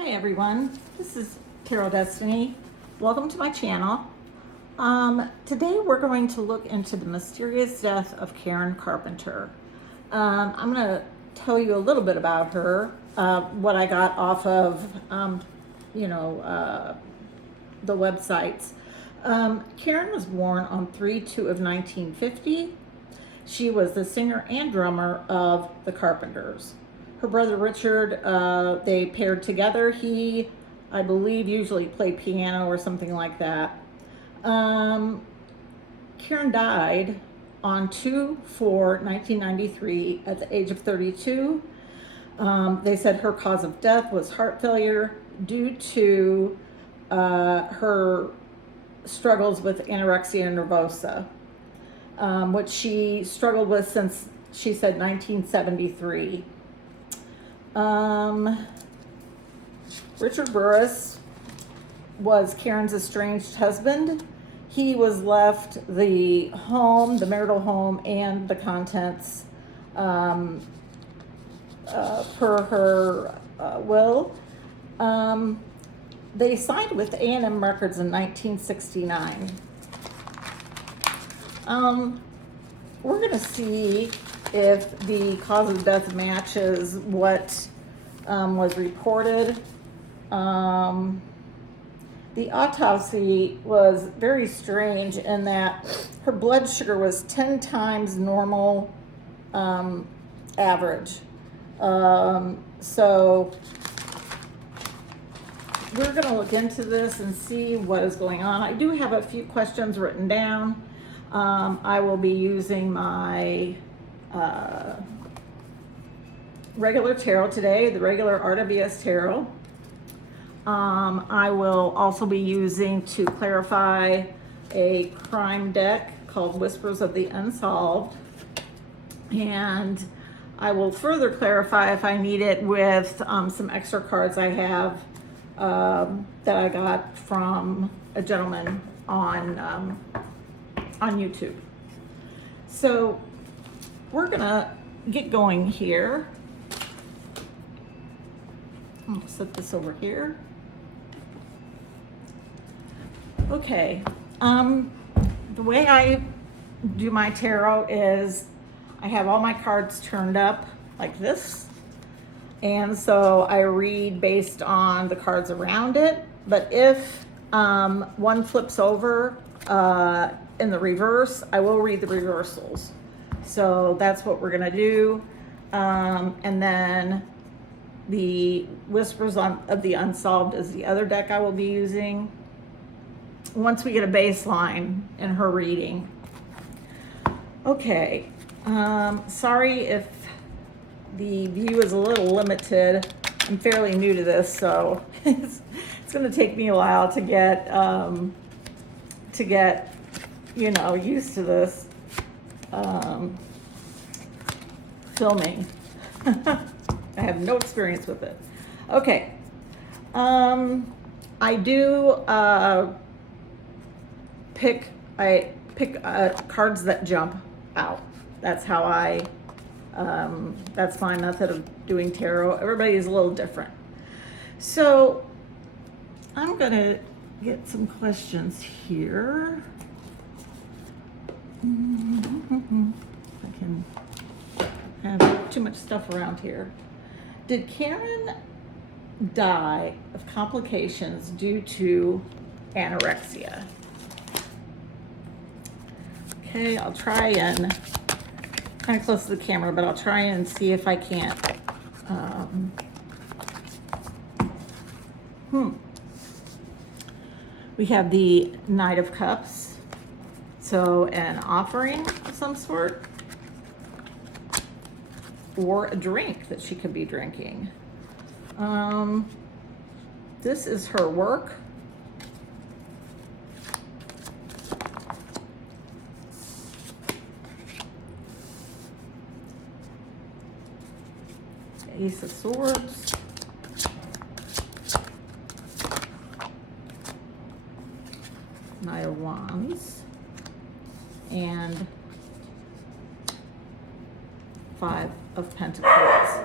Hi everyone, this is Carol Destiny. Welcome to my channel. Today we're going to look into the mysterious death of Karen Carpenter. I'm going to tell you a little bit about her, what I got off of, the websites. Karen was born on 3/2 of 1950. She was the singer and drummer of the Carpenters. Her brother Richard, they paired together. He, I believe, usually played piano or something like that. Karen died on 2/4/1993 at the age of 32. They said her cause of death was heart failure due to her struggles with anorexia nervosa, which she struggled with since, she said, 1973. Richard Burris was Karen's estranged husband. He was left the home, the marital home, and the contents per her will. They signed with A&M Records in 1969. We're going to see if the cause of death matches what was reported. The autopsy was very strange in that her blood sugar was 10 times normal average. So we're going to look into this and see what is going on. I do have a few questions written down. I will be using my regular tarot today, the regular RWS tarot. I will also be using to clarify a crime deck called Whispers of the Unsolved. And I will further clarify if I need it with some extra cards I have that I got from a gentleman on YouTube. So we're gonna get going here. I'm gonna set this over here. Okay, the way I do my tarot is I have all my cards turned up like this. And so I read based on the cards around it. But if one flips over in the reverse, I will read the reversals. So that's what we're gonna do. And then the Whispers of the Unsolved is the other deck I will be using once we get a baseline in her reading. Okay, sorry if the view is a little limited. I'm fairly new to this, so it's gonna take me a while to get used to this filming. I have no experience with it. Okay. I do pick cards that jump out. That's how that's my method of doing tarot. Everybody is a little different. So I'm gonna get some questions here. I can have too much stuff around here. Did Karen die of complications due to anorexia? Okay, I'll try and, kind of close to the camera, but I'll try and see if I can't. We have the Knight of Cups, so an offering of some sort, or a drink that she could be drinking. This is her work. Ace of Swords. Knight of Wands. And Five of Pentacles.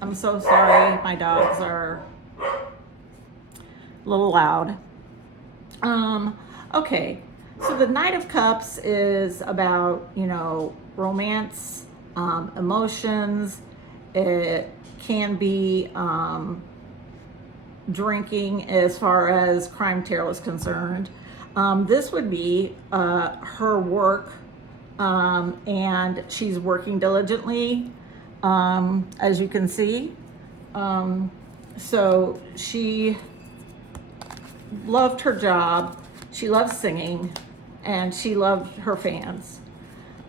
I'm so sorry. My dogs are a little loud. Okay. So the Knight of Cups is about, romance, emotions. It can be drinking as far as crime tarot is concerned. This would be her work, and she's working diligently, as you can see. So she loved her job, she loved singing, and she loved her fans.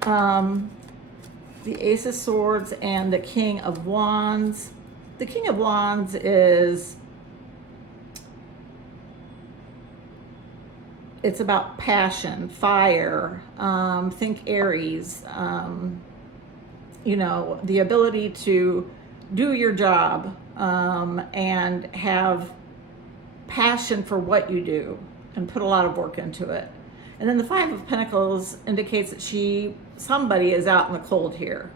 The Ace of Swords and the King of Wands. The King of Wands it's about passion, fire, think Aries, the ability to do your job, and have passion for what you do and put a lot of work into it. And then the Five of Pentacles indicates that somebody is out in the cold here.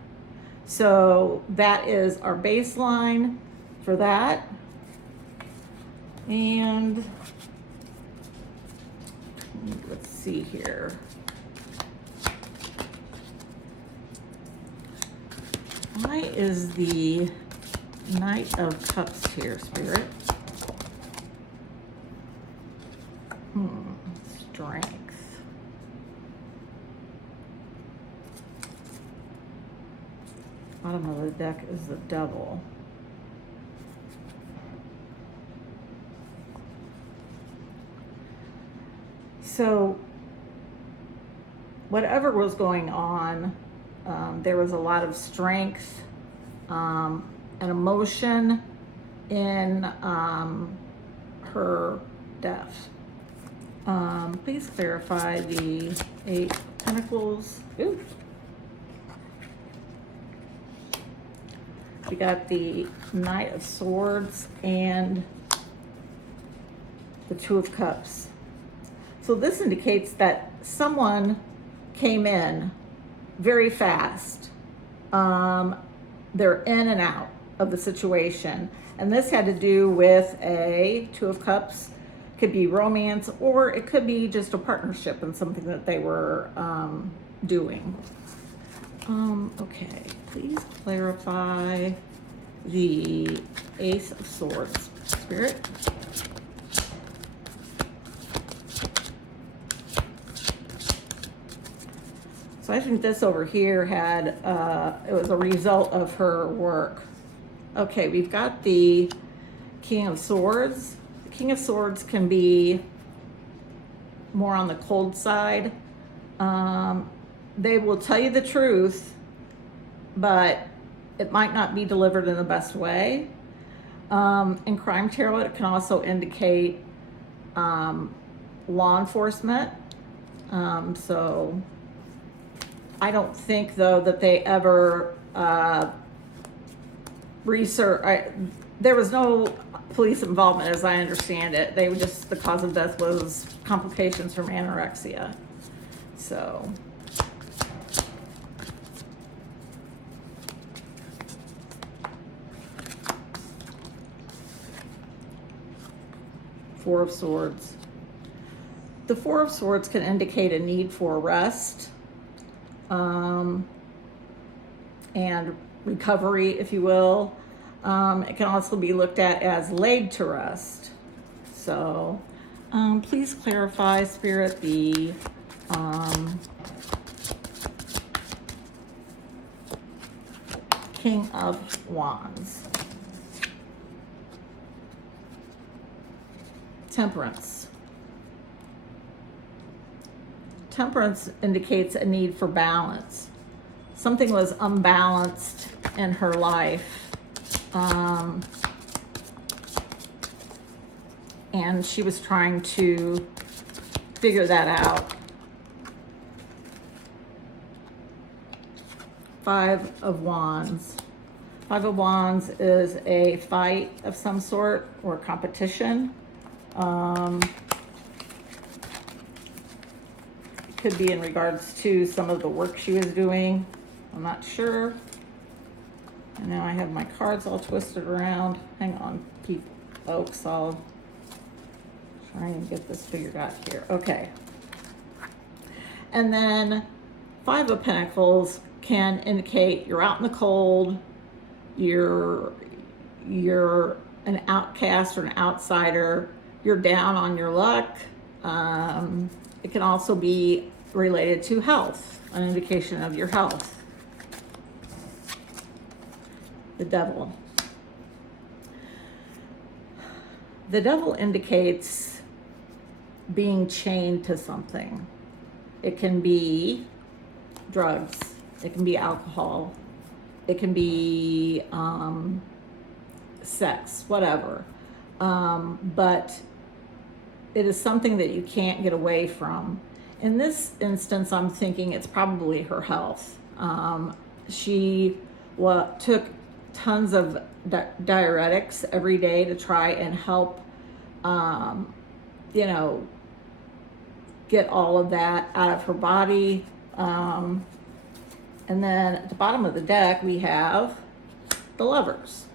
So that is our baseline for that. And let's see here. Why is the Knight of Cups here, Spirit? Strength. Bottom of the deck is the Devil. So whatever was going on, there was a lot of strength and emotion in her death. Please clarify the Eight of Pentacles. Ooh. We got the Knight of Swords and the Two of Cups. So this indicates that someone came in very fast. They're in and out of the situation. And this had to do with a Two of Cups. Could be romance, or it could be just a partnership and something that they were doing. Okay, please clarify the Ace of Swords, Spirit. So I think this over here had, it was a result of her work. Okay, we've got the King of Swords. The King of Swords can be more on the cold side. They will tell you the truth, but it might not be delivered in the best way. In crime tarot, it can also indicate law enforcement. So I don't think, though, that they ever there was no police involvement, as I understand it. They were just, the cause of death was complications from anorexia. So Four of Swords. The Four of Swords can indicate a need for rest, and recovery, if you will. It can also be looked at as laid to rest. So please clarify, Spirit, the King of Wands. Temperance. Temperance indicates a need for balance. Something was unbalanced in her life. And she was trying to figure that out. Five of Wands. Five of Wands is a fight of some sort or competition. Could be in regards to some of the work she was doing. I'm not sure. And now I have my cards all twisted around. Hang on, people, folks, I'll try and get this figured out here. Okay. And then Five of Pentacles can indicate you're out in the cold, you're an outcast or an outsider, you're down on your luck. It can also be related to health, an indication of your health. The Devil. The Devil indicates being chained to something. It can be drugs, it can be alcohol, it can be sex, whatever. But it is something that you can't get away from. In this instance, I'm thinking it's probably her health. She took tons of diuretics every day to try and help, get all of that out of her body. And then at the bottom of the deck, we have the Lovers.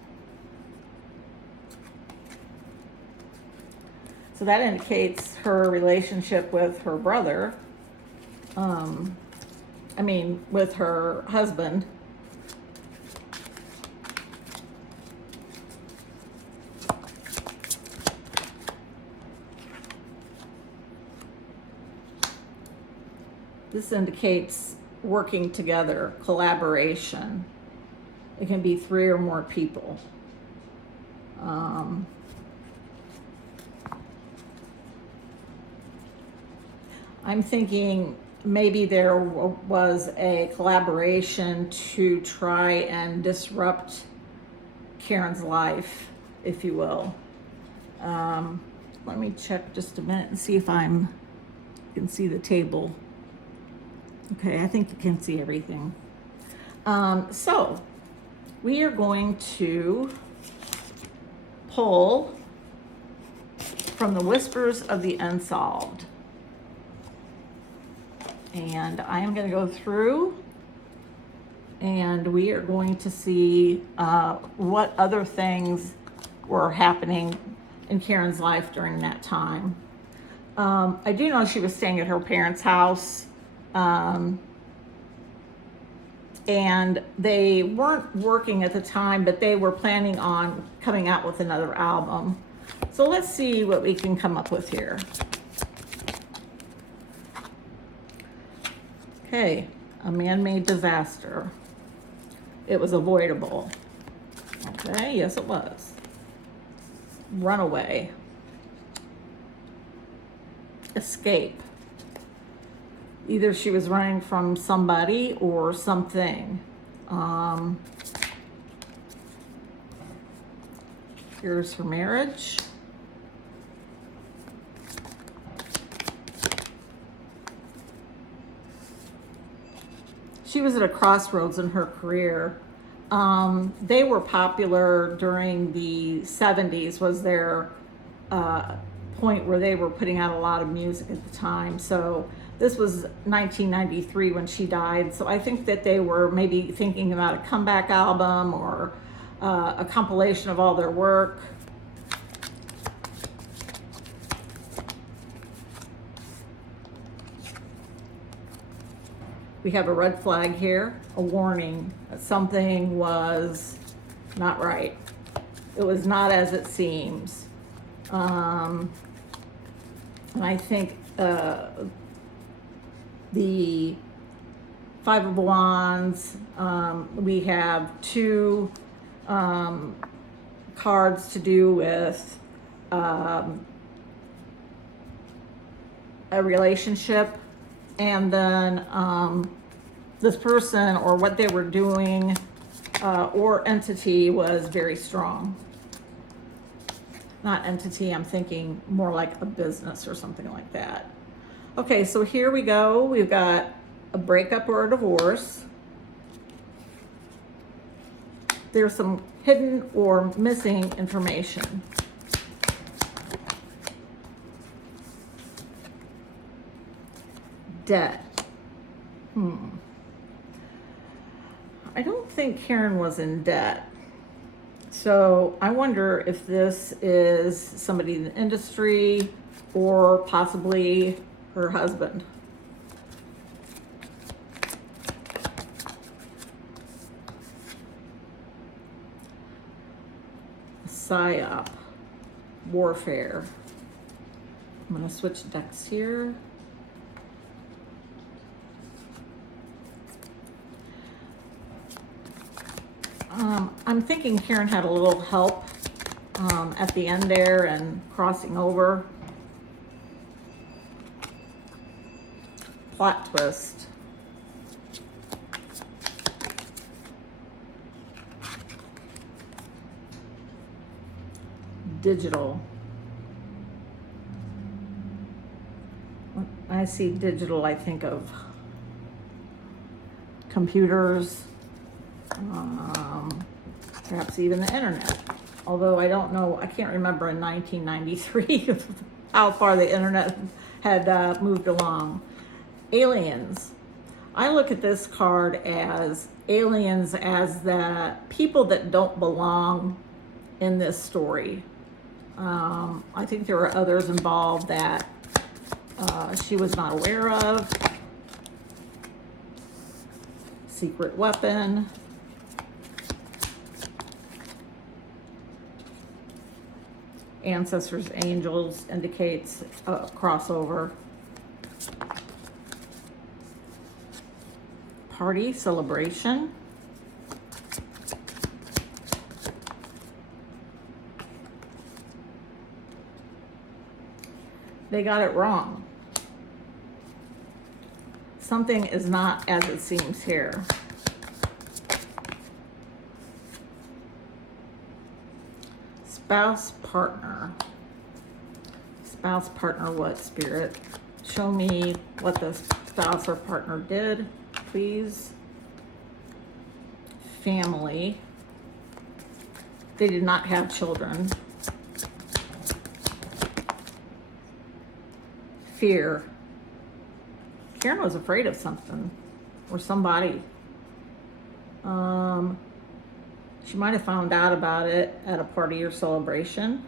So that indicates her relationship with her brother. With her husband. This indicates working together, collaboration. It can be 3 or more people. I'm thinking maybe there was a collaboration to try and disrupt Karen's life, if you will. Let me check just a minute and see if you can see the table. Okay, I think you can see everything. So we are going to pull from the Whispers of the Unsolved. And I am going to go through and we are going to see what other things were happening in Karen's life during that time. I do know she was staying at her parents' house, and they weren't working at the time, but they were planning on coming out with another album. So let's see what we can come up with here. Okay, a man-made disaster. It was avoidable. Okay, yes it was. Runaway. Escape. Either she was running from somebody or something. Here's her marriage. She was at a crossroads in her career. They were popular during the 70s, was their point where they were putting out a lot of music at the time. So this was 1993 when she died. So I think that they were maybe thinking about a comeback album or a compilation of all their work. We have a red flag here, a warning that something was not right. It was not as it seems. And I think the Five of Wands, we have 2 cards to do with a relationship. And then this person or what they were doing or entity was very strong. Not entity, I'm thinking more like a business or something like that. Okay, so here we go. We've got a breakup or a divorce. There's some hidden or missing information. Debt. I don't think Karen was in debt. So I wonder if this is somebody in the industry or possibly her husband. PSYOP, warfare. I'm going to switch decks here. I'm thinking Karen had a little help at the end there and crossing over. Plot twist. Digital. When I see digital, I think of computers, perhaps even the internet. Although I don't know, I can't remember in 1993 how far the internet had moved along. Aliens. I look at this card as aliens as the people that don't belong in this story. I think there were others involved that she was not aware of. Secret weapon. Ancestors, angels indicates a crossover. Party, celebration. They got it wrong. Something is not as it seems here. Spouse, partner. Spouse, partner, what, Spirit? Show me what the spouse or partner did, please. Family. They did not have children. Fear. Karen was afraid of something or somebody. She might have found out about it at a party or celebration,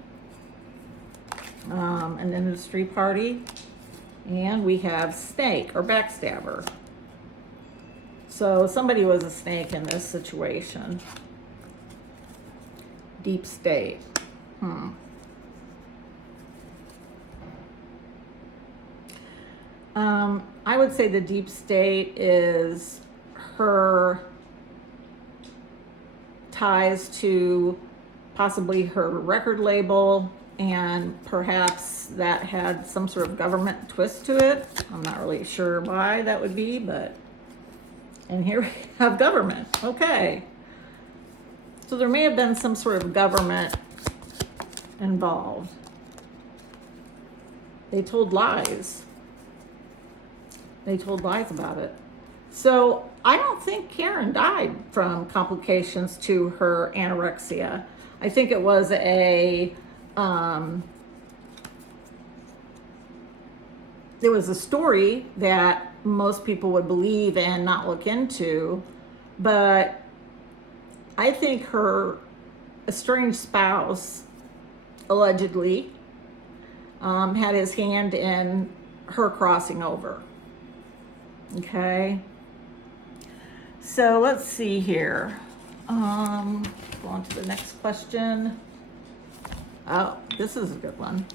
an industry party. And we have snake or backstabber. So somebody was a snake in this situation. Deep state. I would say the deep state is her ties to possibly her record label, and perhaps that had some sort of government twist to it. I'm not really sure why that would be, but, and here we have government. Okay. So there may have been some sort of government involved. They told lies. They told lies about it. So I don't think Karen died from complications to her anorexia. I think it was a story that most people would believe and not look into, but I think her estranged spouse allegedly had his hand in her crossing over. Okay. So let's see here. Go on to the next question. Oh, this is a good one.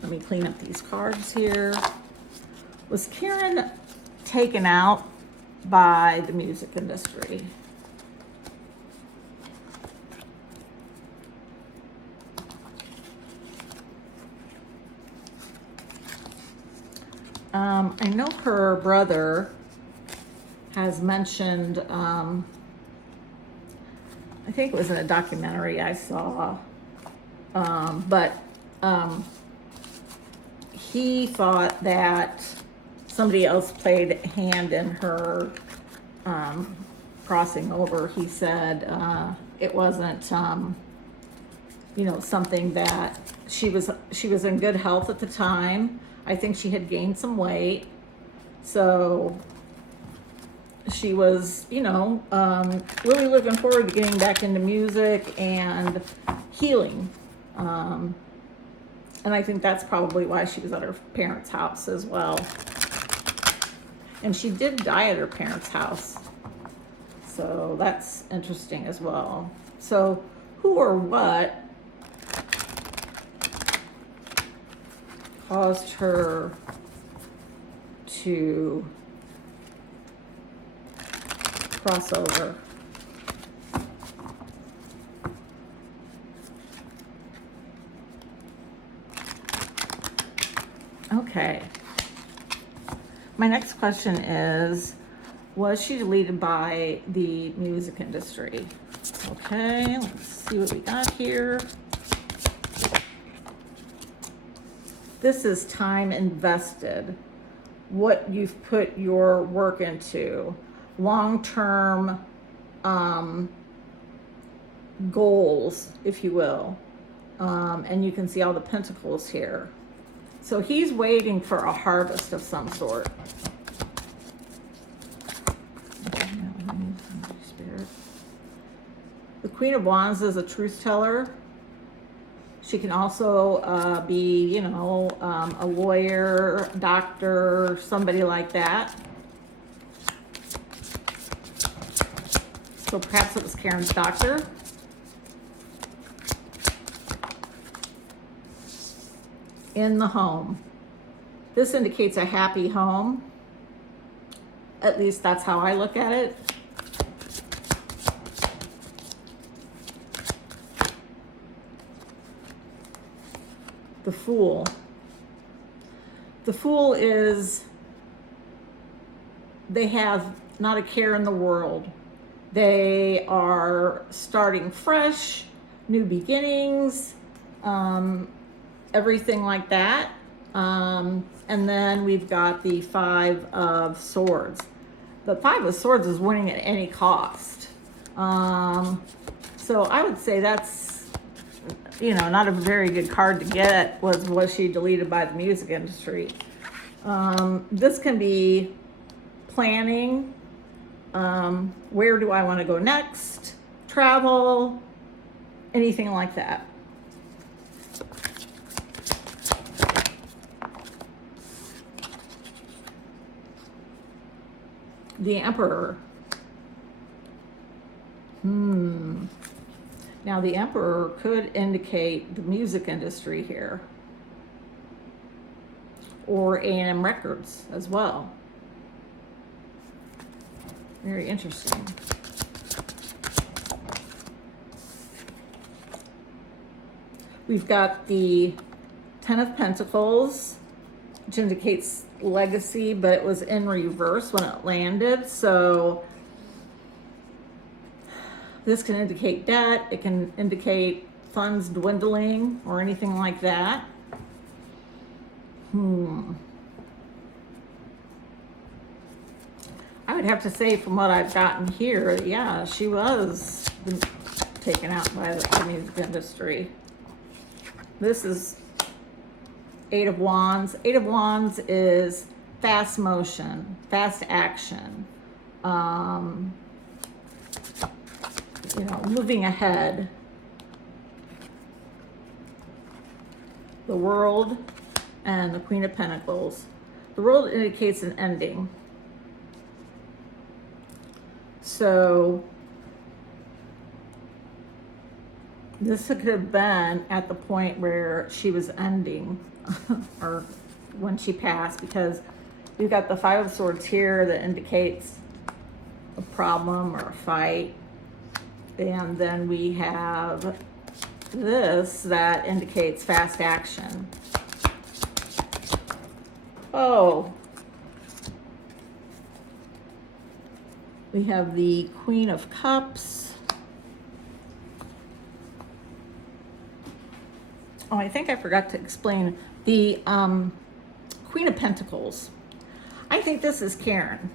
Let me clean up these cards here. Was Karen taken out by the music industry? I know her brother has mentioned, I think it was in a documentary I saw, but he thought that somebody else played a hand in her crossing over. He said it wasn't, something that she was in good health at the time. I think she had gained some weight. So she was, really looking forward to getting back into music and healing. And I think that's probably why she was at her parents' house as well. And she did die at her parents' house. So that's interesting as well. So who or what caused her to cross over? Okay. My next question is, was she deleted by the music industry? Okay, let's see what we got here. This is time invested, what you've put your work into, long-term goals, if you will. And you can see all the pentacles here. So he's waiting for a harvest of some sort. The Queen of Wands is a truth teller. She can also be, a lawyer, doctor, somebody like that. So perhaps it was Karen's doctor. In the home. This indicates a happy home. At least that's how I look at it. The Fool. The Fool is, they have not a care in the world. They are starting fresh, new beginnings, everything like that. And then we've got the Five of Swords. The Five of Swords is winning at any cost. So I would say that's, not a very good card to get. Was she deleted by the music industry? This can be planning. Where do I want to go next? Travel, anything like that. The Emperor. Now the Emperor could indicate the music industry here, or A&M Records as well. Very interesting. We've got the Ten of Pentacles, which indicates legacy, but it was in reverse when it landed. So this can indicate debt. It can indicate funds dwindling or anything like that. I would have to say, from what I've gotten here, yeah, she was taken out by the music industry. This is Eight of Wands. Eight of Wands is fast motion, fast action, moving ahead. The World and the Queen of Pentacles. The World indicates an ending. So this could have been at the point where she was ending or when she passed, because you've got the Five of Swords here that indicates a problem or a fight. And then we have this that indicates fast action. Oh. We have the Queen of Cups. Oh, I think I forgot to explain the Queen of Pentacles. I think this is Karen.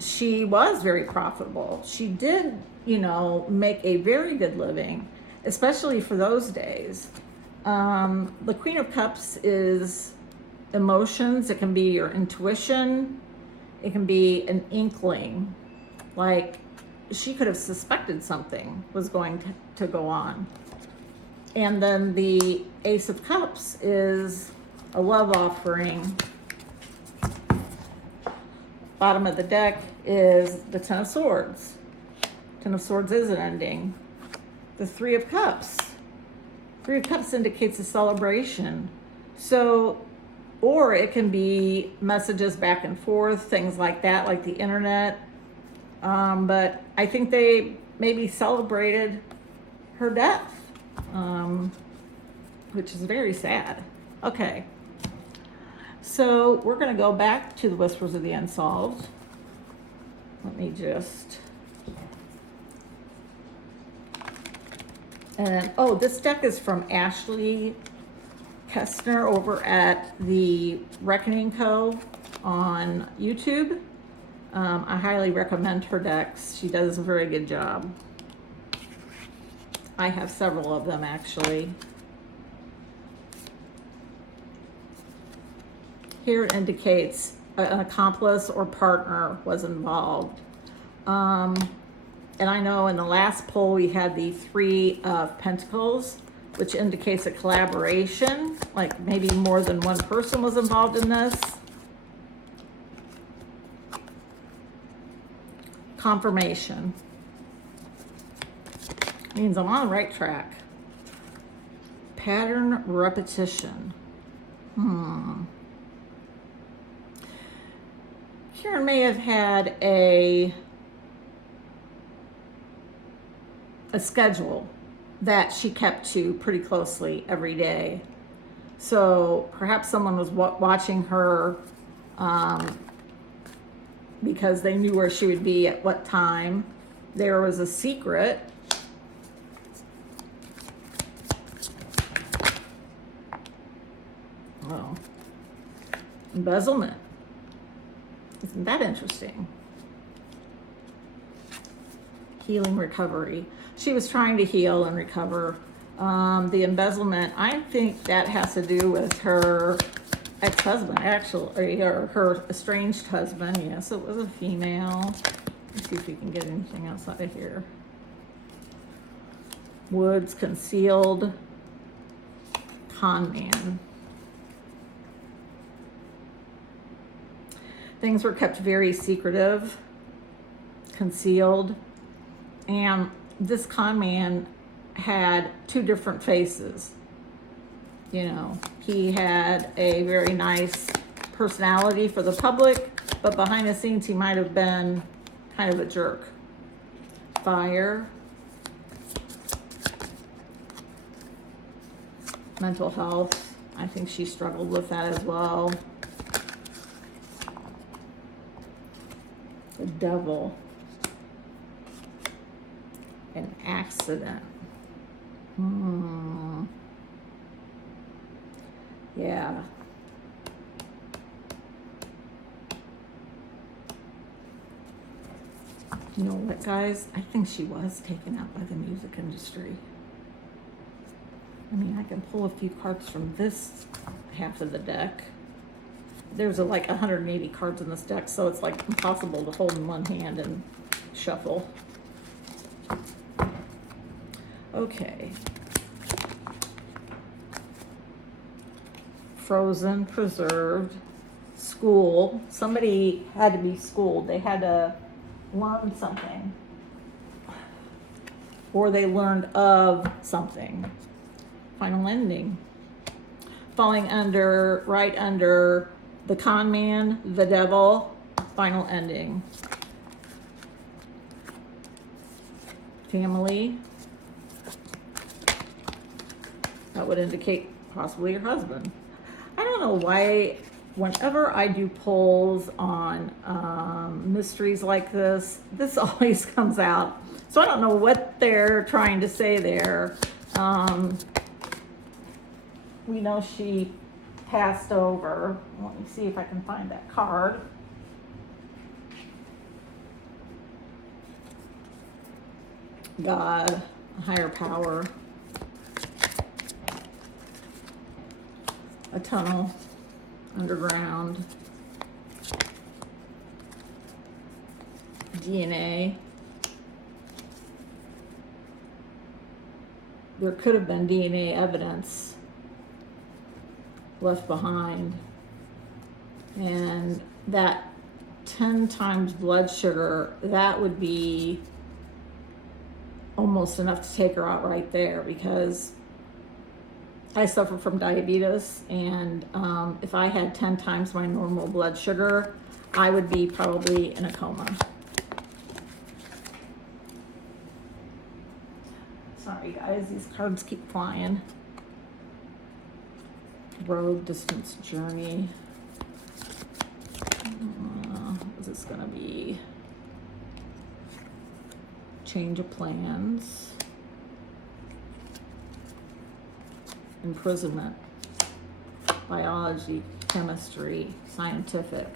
She was very profitable. She did, make a very good living, especially for those days. The Queen of Cups is emotions. It can be your intuition. It can be an inkling, like she could have suspected something was going to go on. And then the Ace of Cups is a love offering. Bottom of the deck is the Ten of Swords. Ten of Swords is an ending. The Three of Cups. Three of Cups indicates a celebration. So, or it can be messages back and forth, things like that, like the internet. But I think they maybe celebrated her death, which is very sad. Okay. So we're going to go back to the Whispers of the Unsolved. Let me just... And, oh, this deck is from Ashley Kestner over at the Reckoning Co. on YouTube. I highly recommend her decks. She does a very good job. I have several of them, actually. Here it indicates an accomplice or partner was involved. And I know in the last poll we had the Three of Pentacles, which indicates a collaboration, like maybe more than one person was involved in this. Confirmation. Means I'm on the right track. Pattern repetition. Karen may have had a schedule that she kept to pretty closely every day. So perhaps someone was watching her because they knew where she would be at what time. There was a secret. Oh, embezzlement. Isn't that interesting? Healing, recovery. She was trying to heal and recover. The embezzlement, I think that has to do with her ex-husband, actually, or her estranged husband. Yes, it was a female. Let's see if we can get anything else out of here. Woods, concealed, con man. Things were kept very secretive, concealed, and this con man had two different faces. You know, he had a very nice personality for the public, but behind the scenes he might have been kind of a jerk. Fire. Mental health. I think she struggled with that as well. The devil. An accident. Yeah. You know what, guys? I think she was taken out by the music industry. I mean, I can pull a few cards from this half of the deck. There's like 180 cards in this deck, so it's like impossible to hold in one hand and shuffle. Okay. Frozen, preserved, school. Somebody had to be schooled. They had to learn something. Or they learned of something. Final ending. Falling under, right under the con man, the devil, final ending. Family. That would indicate possibly your husband. I don't know why whenever I do polls on mysteries like this always comes out. So I don't know what they're trying to say there. We know she passed over. Let me see if I can find that card. God, a higher power. A tunnel underground. DNA. There could have been DNA evidence left behind. And that 10 times blood sugar, that would be almost enough to take her out right there, because I suffer from diabetes, and if I had 10 times my normal blood sugar, I would be probably in a coma. Sorry guys, these cards keep flying. Road, distance, journey. Is this gonna be? Change of plans. Imprisonment. Biology, chemistry, scientific.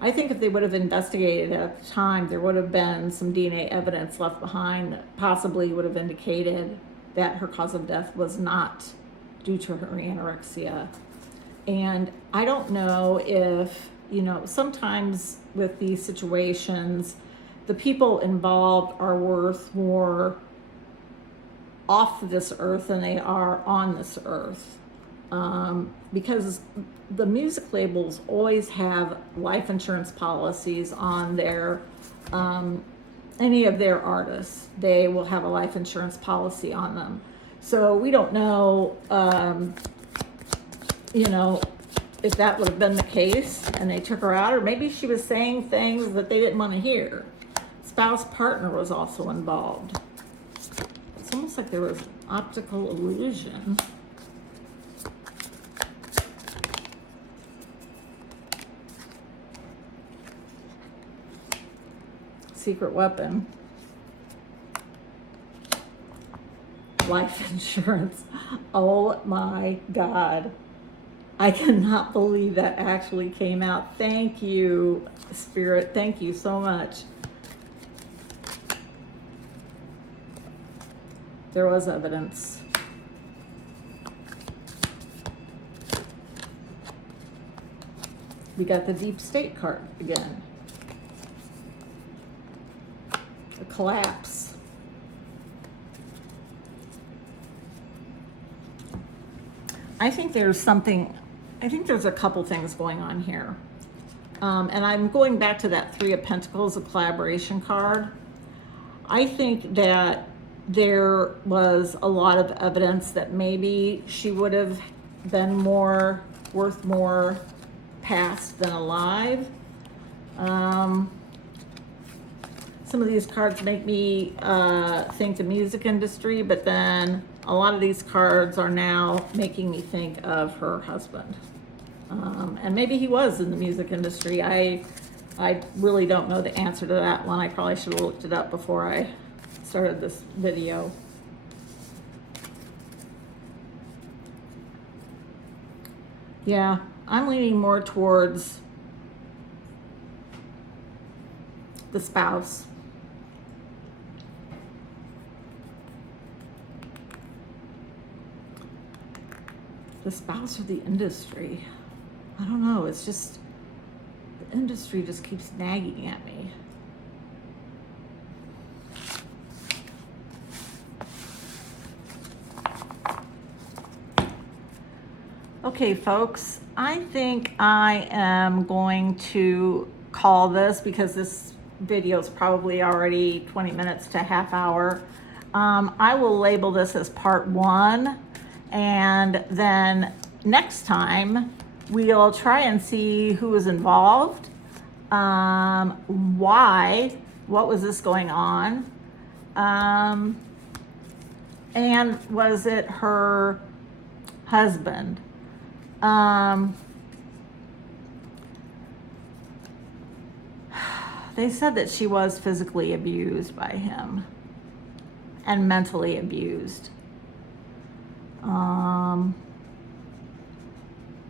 I think if they would have investigated at the time, there would have been some DNA evidence left behind that possibly would have indicated that her cause of death was not due to her anorexia. And I don't know if, you know, sometimes with these situations, the people involved are worth more off this earth than they are on this earth. Because the music labels always have life insurance policies on their, any of their artists. They will have a life insurance policy on them. So we don't know, you know, if that would have been the case and they took her out, or maybe she was saying things that they didn't want to hear. Spouse partner was also involved. It's almost like there was optical illusion. Secret weapon. Life insurance. Oh my God. I cannot believe that actually came out. Thank you, Spirit. Thank you so much. There was evidence. We got the deep state card again. The collapse. I think there's a couple things going on here. And I'm going back to that Three of Pentacles, the collaboration card. I think that there was a lot of evidence that maybe she would have been worth more past than alive. Some of these cards make me think the music industry, but then a lot of these cards are now making me think of her husband. And maybe he was in the music industry. I really don't know the answer to that one. I probably should have looked it up before I started this video. Yeah, I'm leaning more towards the spouse. The spouse or the industry. I don't know, it's just, the industry just keeps nagging at me. Okay, folks, I think I am going to call this, because this video is probably already 20 minutes to a half hour. I will label this as part 1, and then next time we'll try and see who was involved, why, what was this going on, and was it her husband? They said that she was physically abused by him and mentally abused.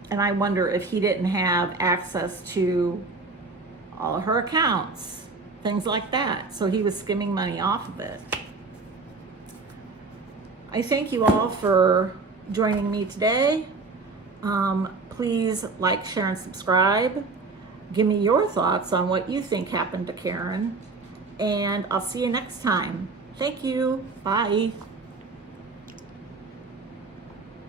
And I wonder if he didn't have access to all of her accounts, things like that. So he was skimming money off of it. I thank you all for joining me today. Please like, share, and subscribe. give me your thoughts on what you think happened to Karen. And I'll see you next time. Thank you. Bye.